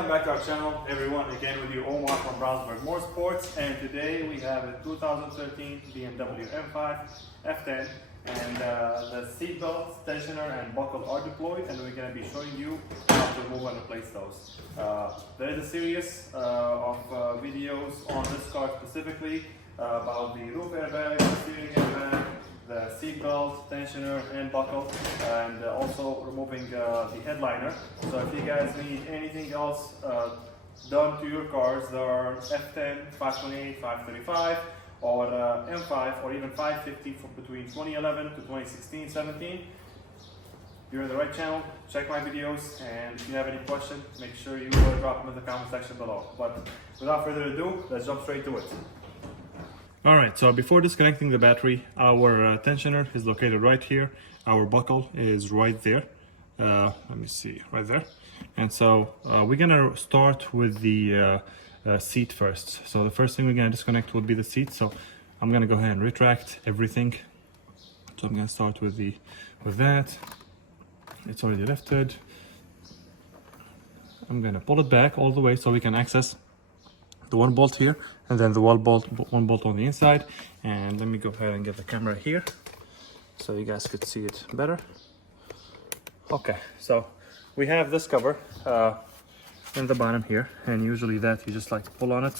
welcome back to our channel, everyone. Again with you, Omar from Brownsburg Motorsports, and today we have a 2013 BMW M5 F10, and the seatbelt, tensioner, and buckle are deployed, and we're going to be showing you how to remove and replace those. There is a series of videos on this car specifically about the roof airbag, the steering airbag, the seatbelt, tensioner, and buckle, and also removing the headliner. So if you guys need anything else done to your cars, there are F10, 528, 535, or M5, or even 550 for between 2011 to 2016, 17. You're in the right channel. Check my videos, and if you have any questions, make sure you drop them in the comment section below. But without further ado, let's jump straight to it. Alright, so before disconnecting the battery, our tensioner is located right here. Our buckle is right there. Let me see, right there. And so we're gonna start with the seat first. So the first thing we're gonna disconnect will be the seat. So I'm gonna go ahead and retract everything. So I'm gonna start with that. It's already lifted. I'm gonna pull it back all the way so we can access the one bolt here, and then the one bolt on the inside. And let me go ahead and get the camera here so you guys could see it better. Okay, so we have this cover in the bottom here, and usually that you just like to pull on it.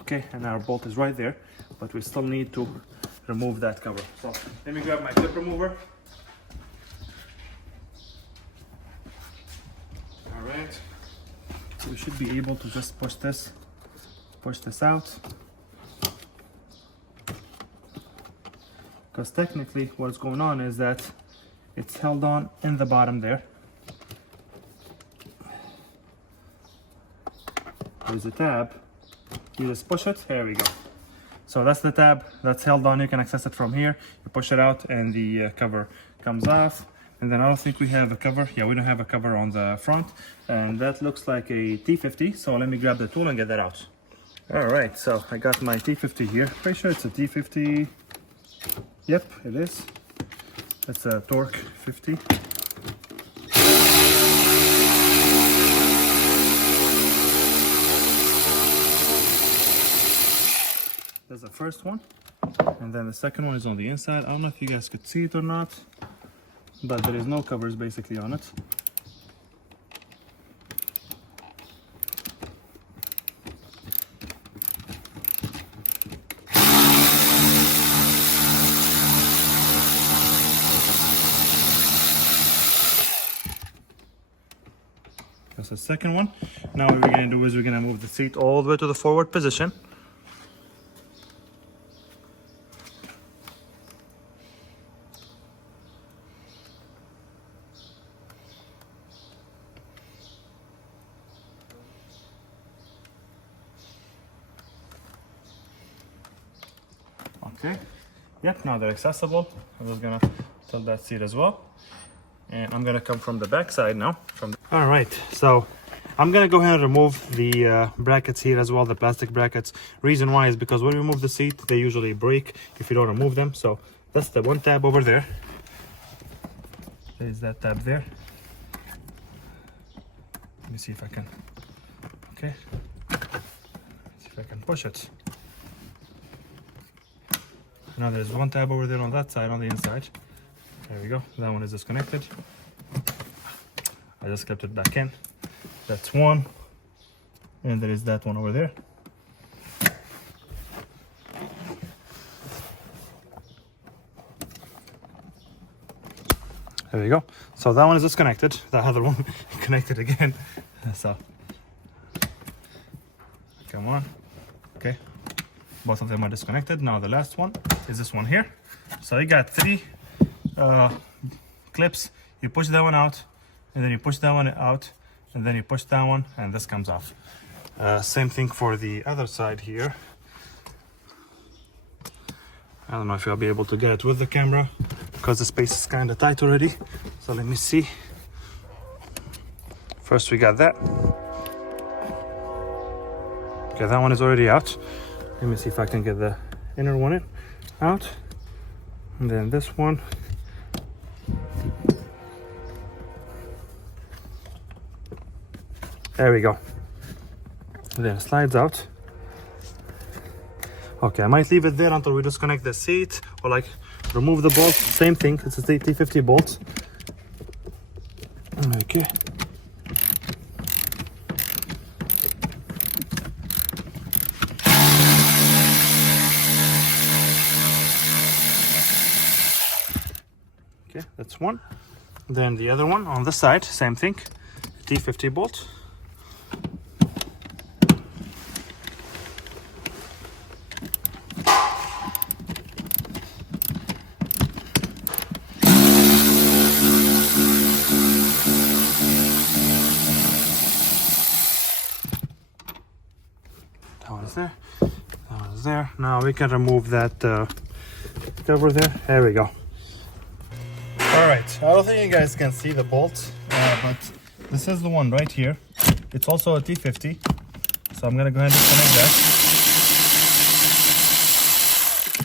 Okay, and our bolt is right there, but we still need to remove that cover. So let me grab my clip remover. Alright, so we should be able to just push this out, because technically what's going on is that it's held on in the bottom there. There's a tab, you just push it, there we go. So that's the tab that's held on. You can access it from here. You push it out and the cover comes off. And then I don't think we have a cover. Yeah, we don't have a cover on the front, and that looks like a T50. So let me grab the tool and get that out. All right, so I got my T50 here. Pretty sure it's a T50. Yep, it is. It's a Torque 50. There's the first one, and then the second one is on the inside. I don't know if you guys could see it or not, but there is no covers basically on it. That's the second one. Now what we're going to do is we're going to move the seat all the way to the forward position. Okay, yep, now they're accessible. I'm just gonna tilt that seat as well. And I'm gonna come from the back side now. All right, so I'm gonna go ahead and remove the brackets here as well, the plastic brackets. Reason why is because when we remove the seat, they usually break if you don't remove them. So that's the one tab over there. There's that tab there. Let me see if I can, okay. Let's see if I can push it. Now there's one tab over there on that side, on the inside. There we go, that one is disconnected. I just clipped it back in. That's one. And there is that one over there. There we go. So that one is disconnected. The other one connected again. So, come on. Okay. Both of them are disconnected. Now the last one is this one here. So you got three clips. You push that one out, and then you push that one out, and then you push that one, and this comes off. Same thing for the other side here. I don't know if I'll be able to get it with the camera because the space is kind of tight already. So let me see. First we got that. Okay, that one is already out. Let me see if I can get the inner one out. And then this one There we go. Then it slides out. Okay, I might leave it there until we disconnect the seat, or like remove the bolt. Same thing, it's a T50 bolt. Okay. Okay, that's one. Then the other one on the side, same thing, T50 bolt. That one's there, that one's there. Now we can remove that cover there. There we go. All right, I don't think you guys can see the bolt, but this is the one right here. It's also a T50, so I'm gonna go ahead and disconnect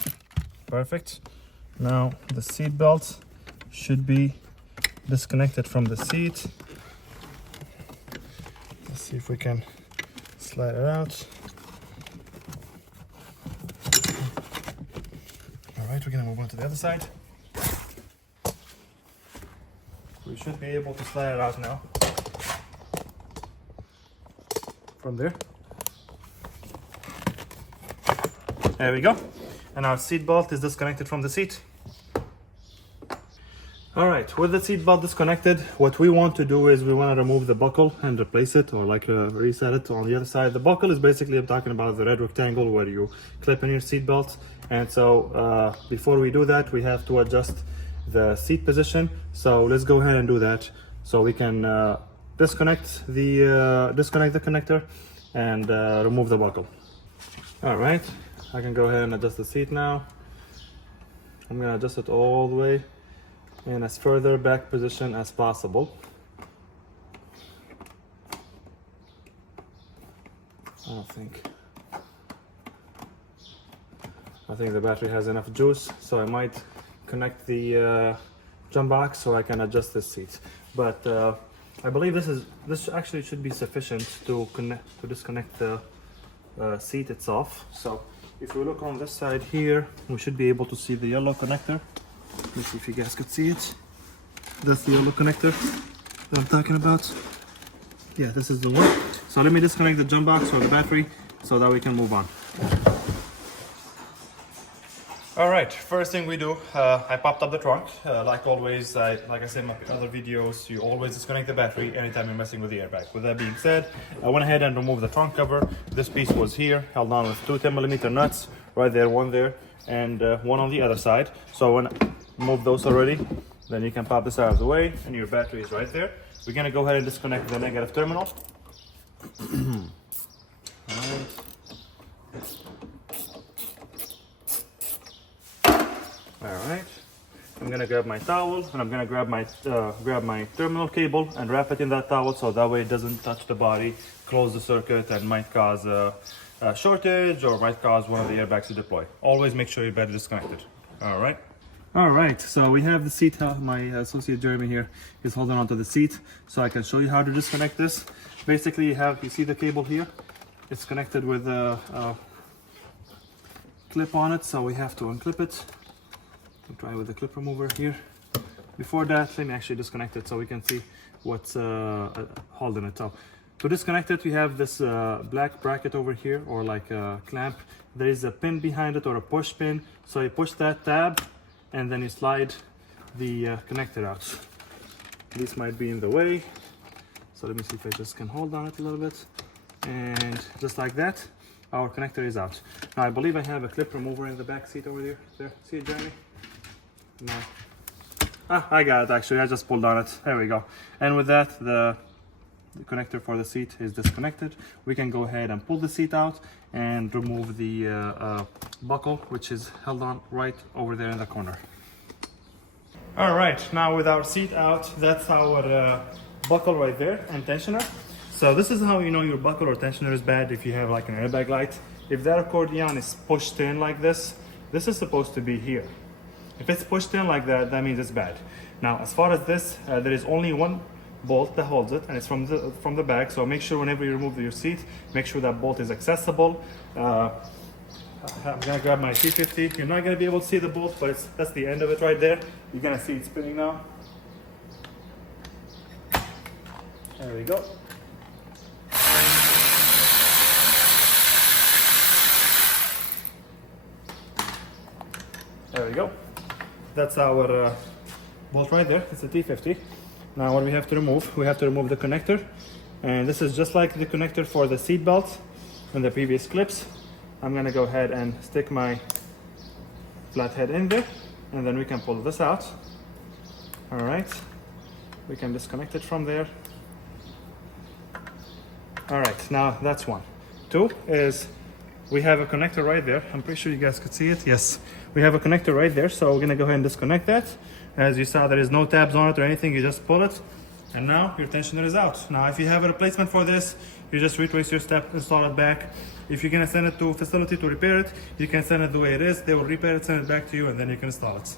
that. Perfect. Now the seat belt should be disconnected from the seat. Let's see if we can slide it out. All right, we're gonna move on to the other side. We should be able to slide it out now. From there. There we go. And our seat belt is disconnected from the seat. All right, with the seat belt disconnected, what we want to do is we want to remove the buckle and replace it, or like reset it on the other side. The buckle is basically, I'm talking about the red rectangle where you clip in your seat belt. And so before we do that, we have to adjust the seat position. So let's go ahead and do that, so we can disconnect the connector and remove the buckle. All right, I can go ahead and adjust the seat now. I'm gonna adjust it all the way in as further back position as possible. I think the battery has enough juice, so I might connect the jump box so I can adjust this seat. But I believe this actually should be sufficient to disconnect the seat itself. So if we look on this side here, we should be able to see the yellow connector. Let's see if you guys could see it. That's the yellow connector that I'm talking about. Yeah, this is the one. So let me disconnect the jump box or the battery so that we can move on. All right, first thing we do, I popped up the trunk. Like always, like I said in my other videos, you always disconnect the battery anytime you're messing with the airbag. With that being said, I went ahead and removed the trunk cover. This piece was here, held on with two 10mm nuts, right there, one there, and one on the other side. So when I move those already, then you can pop this out of the way, and your battery is right there. We're gonna go ahead and disconnect the negative terminal. All right. All right, I'm gonna grab my towel and I'm gonna grab my terminal cable and wrap it in that towel so that way it doesn't touch the body, close the circuit, and might cause a shortage or might cause one of the airbags to deploy. Always make sure your battery is disconnected. All right, so we have the seat. My associate Jeremy here is holding onto the seat so I can show you how to disconnect this. Basically, you see the cable here? It's connected with a clip on it, so we have to unclip it. I'll try with the clip remover here. Before that, let me actually disconnect it so we can see what's holding it. So to disconnect it, we have this black bracket over here, or like a clamp. There is a pin behind it, or a push pin. So you push that tab and then you slide the connector out. This might be in the way, so let me see if I just can hold on it a little bit. And just like that, our connector is out. Now I believe I have a clip remover in the back seat over there. There, see it, Jeremy? No. I got it actually, I just pulled on it. There we go. And with that, the connector for the seat is disconnected. We can go ahead and pull the seat out and remove the buckle, which is held on right over there in the corner. All right, now with our seat out, that's our buckle right there and tensioner. So this is how you know your buckle or tensioner is bad. If you have like an airbag light, if that accordion is pushed in like this is supposed to be here. If it's pushed in like that, that means it's bad. Now, as far as this, there is only one bolt that holds it, and it's from the back. So make sure whenever you remove your seat, make sure that bolt is accessible. I'm gonna grab my T50. You're not gonna be able to see the bolt, but that's the end of it right there. You're gonna see it spinning now. There we go. There we go. That's our bolt right there. It's a T50. Now what we have to remove, we have to remove the connector. And this is just like the connector for the seat belt and the previous clips. I'm gonna go ahead and stick my flathead in there, and then we can pull this out. All right, we can disconnect it from there. All right, now that's one. Two is we have a connector right there. I'm pretty sure you guys could see it. Yes, we have a connector right there. So we're gonna go ahead and disconnect that. As you saw, there is no tabs on it or anything. You just pull it, and now your tensioner is out. Now, if you have a replacement for this, you just retrace your step, install it back. If you're gonna send it to a facility to repair it, you can send it the way it is. They will repair it, send it back to you, and then you can install it.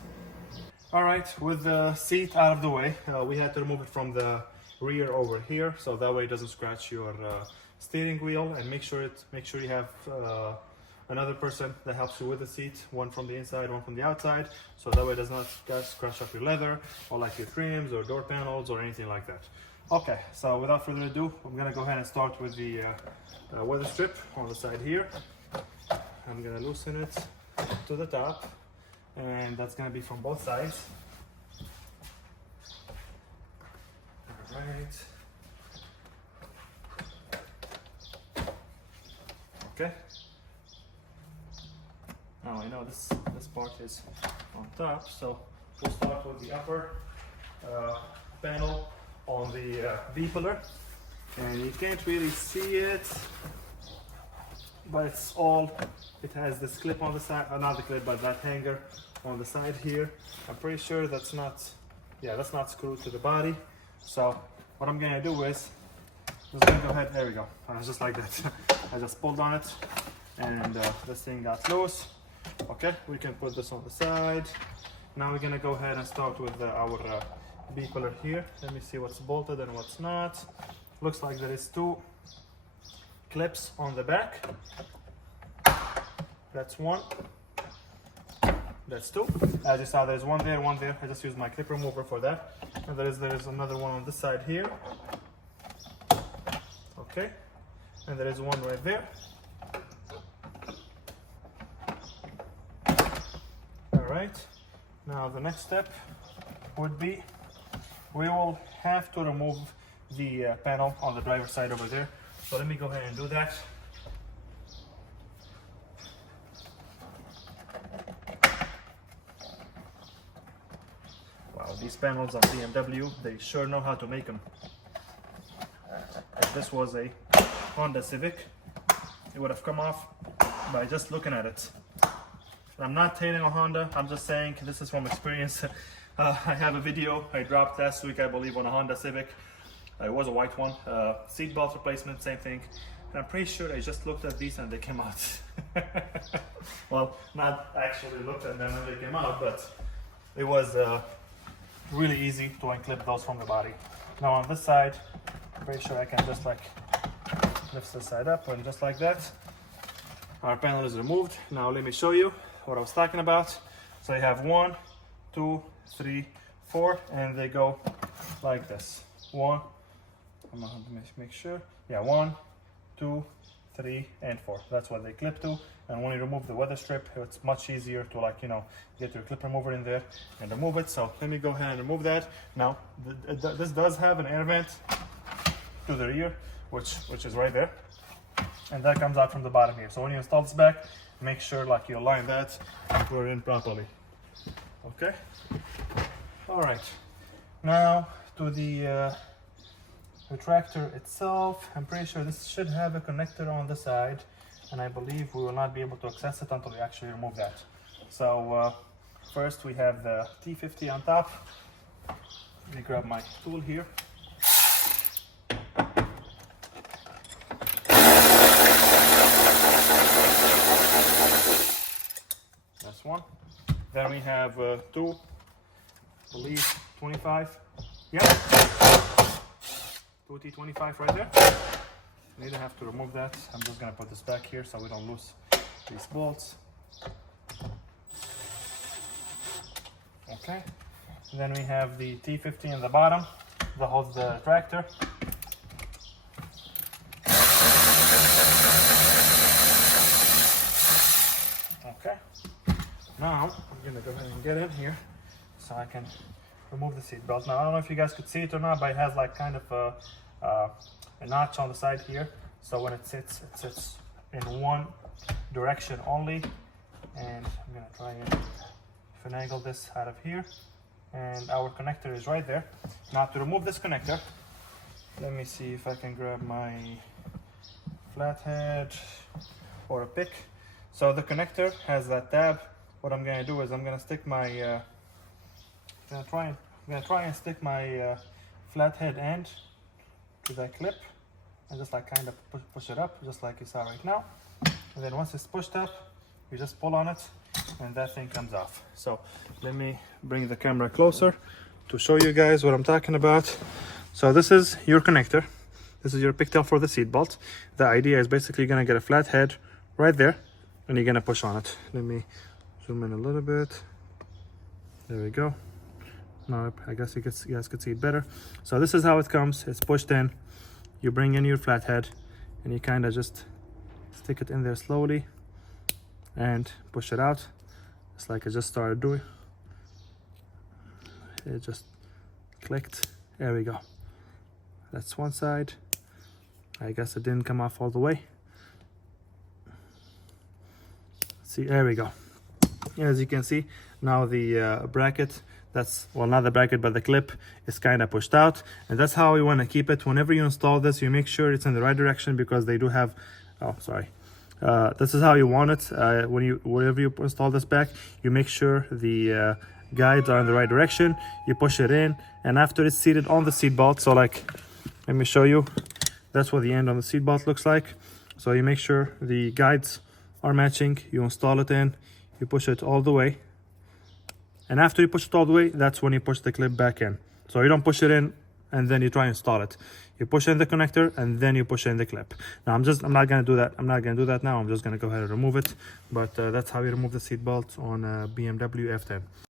All right, with the seat out of the way, we had to remove it from the rear over here, so that way it doesn't scratch your steering wheel. And make sure you have another person that helps you with the seat, one from the inside, one from the outside, so that way it does not scratch up your leather or like your trims or door panels or anything like that. Okay, so without further ado, I'm gonna go ahead and start with the weather strip on the side here. I'm gonna loosen it to the top, and that's gonna be from both sides. All right. Okay. Now I know this part is on top, so we'll start with the upper panel on the B-pillar, and you can't really see it, but it has this clip on the side, not the clip, but that hanger on the side here. I'm pretty sure that's not screwed to the body. So what I'm gonna do is just gonna go ahead. There we go. Just like that. I just pulled on it, and this thing got loose. Okay, we can put this on the side. Now we're gonna go ahead and start with our B-pillar here. Let me see what's bolted and what's not. Looks like there is two clips on the back. That's one. That's two. As you saw, there's one there, one there. I just used my clip remover for that. And there is another one on this side here. Okay. And there is one right there. All right. Now the next step would be we will have to remove the panel on the driver's side over there. So let me go ahead and do that. Wow, these panels on BMW, they sure know how to make them. If this was a Honda Civic, it would have come off by just looking at it. I'm not hating on Honda, I'm just saying this is from experience. I have a video I dropped last week, I believe, on a Honda Civic. It was a white one. Seat belt replacement, same thing. And I'm pretty sure I just looked at these and they came out. Well, not actually looked at them when they came out, but it was really easy to unclip those from the body. Now on this side, I'm pretty sure I can just like lift this side up, and just like that, our panel is removed. Now let me show you what I was talking about. So you have 1, 2, 3, 4, and they go like this. One, I'm gonna make sure. Yeah, 1, 2, 3, and 4. That's what they clip to. And when you remove the weather strip, it's much easier to, like, you know, get your clip remover in there and remove it. So let me go ahead and remove that. Now, this does have an air vent to the rear, which is right there, and that comes out from the bottom here. So when you install this back, make sure like you align that and put it in properly. Okay. All right. Now to the retractor itself. I'm pretty sure this should have a connector on the side, and I believe we will not be able to access it until we actually remove that. So first we have the T50 on top. Let me grab my tool here. That's one. Then we have two, I believe 25. Yeah. 2T25 right there. You don't have to remove that. I'm just gonna put this back here so we don't lose these bolts. Okay. And then we have the T50 in the bottom that holds the tractor. Okay. Now I'm gonna go ahead and get in here so I can remove the seat belt. Now I don't know if you guys could see it or not, but it has like kind of a notch on the side here. So when it sits in one direction only. And I'm gonna try and finagle this out of here. And our connector is right there. Now to remove this connector, let me see if I can grab my flathead or a pick. So the connector has that tab. What I'm gonna do is I'm gonna stick my I'm gonna try and stick my flathead end to that clip and just like kind of push it up, just like you saw right now. And then once it's pushed up, you just pull on it and that thing comes off. So let me bring the camera closer to show you guys what I'm talking about. So this is your connector. This is your pigtail for the seat belt. The idea is basically you're gonna get a flat head right there and you're gonna push on it. Let me zoom in a little bit. There we go. Now I guess you guys could see it better. So this is how it comes. It's pushed in. You bring in your flat head and you kind of just stick it in there slowly and push it out. It's like I just started doing. It just clicked. There we go. That's one side. I guess it didn't come off all the way. See, there we go. As you can see, now the bracket, that's, well, not the bracket, but the clip is kind of pushed out. And that's how we want to keep it. Whenever you install this, you make sure it's in the right direction because they do have, oh, sorry. This is how you want it. Whenever you install this back, you make sure the guides are in the right direction. You push it in, and after it's seated on the seat belt, so like, let me show you. That's what the end on the seat belt looks like. So you make sure the guides are matching. You install it in. You push it all the way. And after you push it all the way, that's when you push the clip back in. So you don't push it in and then you try and install it. You push in the connector and then you push in the clip. Now I'm not gonna do that. I'm not gonna do that now. I'm just gonna go ahead and remove it. But that's how you remove the seat belt on a BMW F10.